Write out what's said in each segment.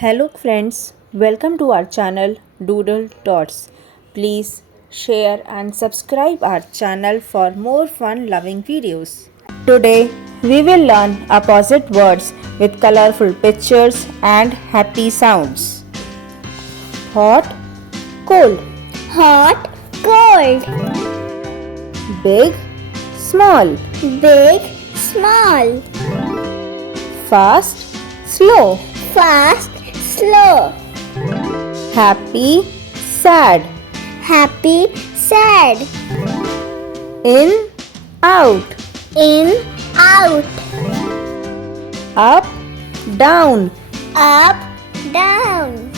Hello friends, welcome to our channel Doodle Dots. Please share and subscribe our channel for more fun loving videos. Today we will learn opposite words with colorful pictures and happy sounds. Hot, cold, Hot, cold, big, small, big, small, fast, slow, fast, slow, happy, sad, happy, sad, in, out, in, out, up, down, up, down,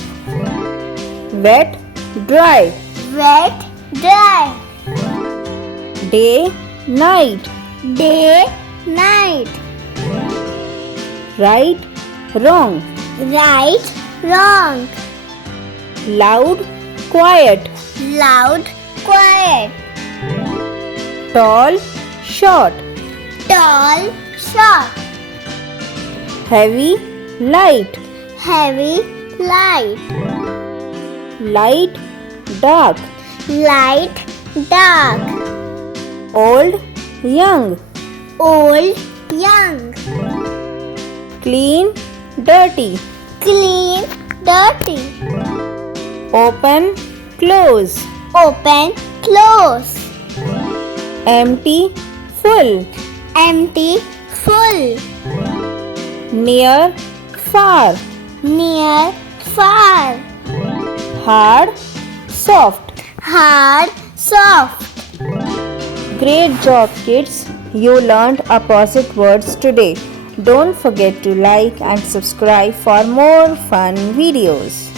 wet, dry, wet, dry, day, night, day, night, right, wrong, right, wrong, loud, quiet, loud, quiet, tall, short, tall, short, heavy, light, heavy, light, light, dark, light, dark, old, young, old, young, clean, dirty, clean, dirty, open, close, open, close, empty, full, empty, full, near, far, near, far, hard, soft. hard, soft. Great job, kids! You learned opposite words today. Don't forget to like and subscribe for more fun videos.